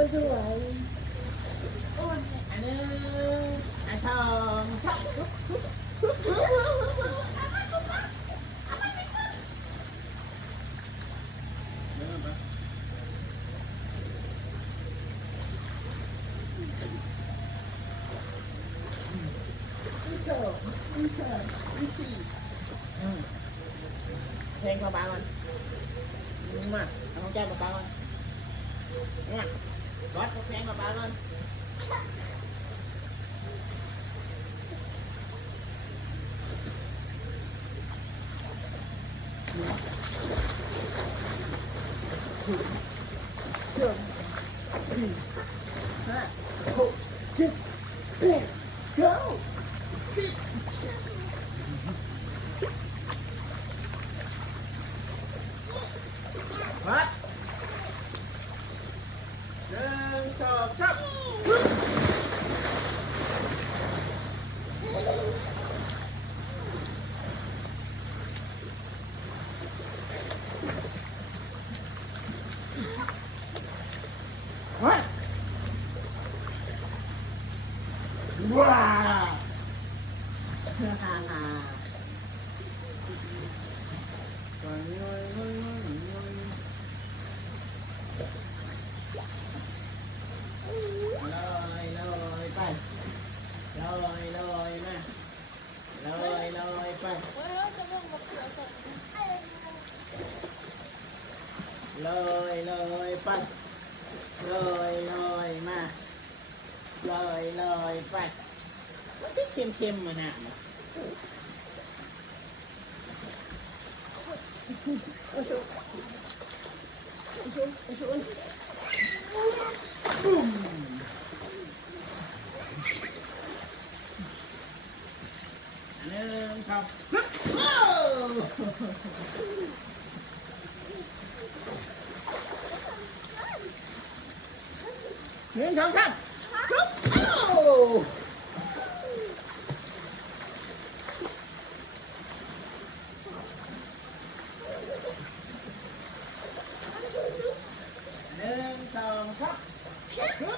ก็สวย อันหนึ่งอันสองชับที่สองที่สามที่สี่ เพลงเบาๆมันมาเอาของแก้เบาๆมันเนี่ยวัดเพลงเบาๆมันสองสี่ห้าหกเจ็ดแปดเก้าสิบ วัดหนึ่งสองสามวัดว้าวฮ่าฮ่าฮ่าลอยลอยไปลอยลอยมาลอยลอยไปลอยลอยไปลอยลอยมาลอยลอยไปมันจะเค็มๆมาหนัก หนึ่งครับหนึ่งสองสามหนึ่งสองสาม